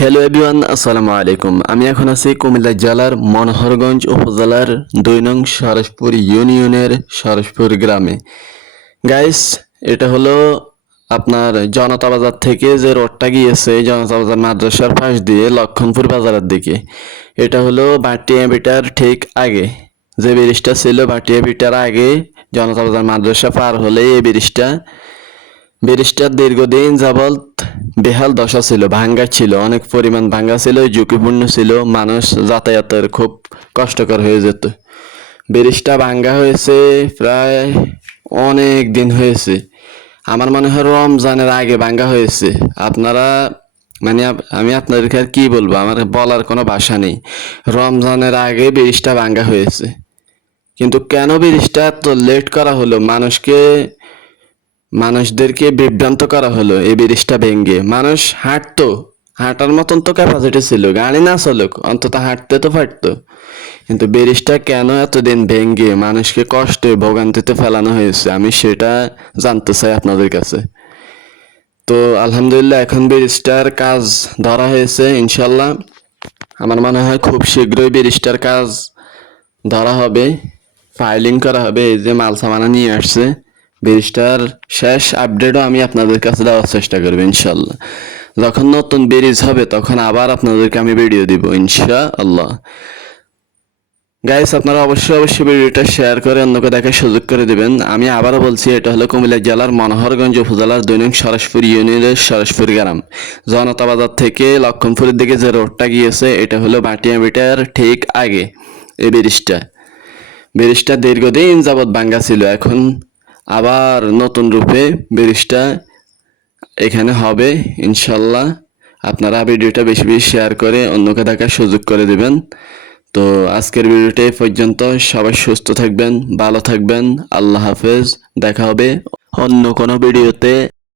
Hello everyone, আসসালামু আলাইকুম। আমি এখন আছি কুমিল্লা জেলার মনোহরগঞ্জ উপজেলার ২ নং সরসপুর ইউনিয়নের সরসপুর গ্রামে। গাইস, এটা হলো আপনার জনতা বাজার থেকে যে রোডটা গিয়েছে জনতা বাজার মাদ্রাসার পাশ দিয়ে লক্ষণপুর বাজারের দিকে। এটা হলো ভাটিয়া ভিটার ঠিক আগে যে ব্রিজটা ছিল, ভাটিয়া ভিটার আগে জনতা বাজার মাদ্রাসা পার হলেই এই ব্রিজটা দীর্ঘদিন যাবৎ বেহাল দশা ছিল, ভাঙ্গা ছিল, অনেক পরিমাণ ভাঙ্গা ছিল, ঝুঁকিপূর্ণ ছিল, মানুষ যাতায়াতের খুব কষ্টকর হয়ে যেত। ব্রিজটা ভাঙ্গা হয়েছে প্রায় অনেক দিন হয়েছে, আমার মনে হয় রমজানের আগে ভাঙ্গা হয়েছে। আপনারা মানে আমি আপনাদেরকে আর কি বলবো, আমার বলার কোনো ভাষা নেই। রমজানের আগে ব্রিজটা ভাঙ্গা হয়েছে, কিন্তু কেন ব্রিজটা এত লেট করা হলো, মানুষদেরকে বিভ্রান্ত করা হলো এই ব্রিজটা ভেঙে। মানুষ হাঁটার মতন তো ক্যাপাসিটি ছিল, গাড়ি না চলুক অন্তত হাঁটতে তো পারতো, কিন্তু ব্রিজটা কেন এতদিন ভেঙে মানুষকে কষ্টে ভোগান্তিতে ফেলানো হয়েছে আমি সেটা জানতে চাই আপনাদের কাছে। তো আলহামদুলিল্লাহ এখন ব্রিজটার কাজ ধরা হয়েছে ইনশাল্লাহ। আমার মনে হয় খুব শীঘ্রই ব্রিজটার কাজ ধরা হবে, ফাইলিং করা হবে। এই যে মাল সামানা নিয়ে আসছে, ব্রিজটার শেষ আপডেটও আমি আপনাদের কাছে দেওয়ার চেষ্টা করবো ইনশাল্লাহ। যখন নতুন ব্রিজ হবে তখন আবার আপনাদেরকে আমি ভিডিও দিব ইনশাআল্লাহ। গাইস, আপনারা অবশ্যই ভিডিওটা শেয়ার করে অন্যকে দেখার সুযোগ করে দিবেন। আমি আবারও বলছি, এটা হলো কুমিল্লা জেলার মনোহরগঞ্জ উপজেলার ২ নং সরসপুর ইউনিয়নের সরসপুর গ্রাম। জনতা বাজার থেকে লক্ষণপুরের দিকে যে রোডটা গিয়েছে এটা হলো ভাটিয়া ভিটার ঠিক আগে এই ব্রিজটা দীর্ঘদিন যাবৎ ভাঙ্গা ছিল, এখন আবার নতুন রূপে ব্রিজটা এখানে হবে ইনশাল্লাহ। আপনারা ভিডিওটা বেশি বেশি শেয়ার করে অন্যকে দেখার সুযোগ করে দিবেন। তো আজকের ভিডিওটা এই পর্যন্ত। সবাই সুস্থ থাকবেন, ভালো থাকবেন। আল্লাহ হাফেজ। দেখা হবে অন্য কোনো ভিডিওতে।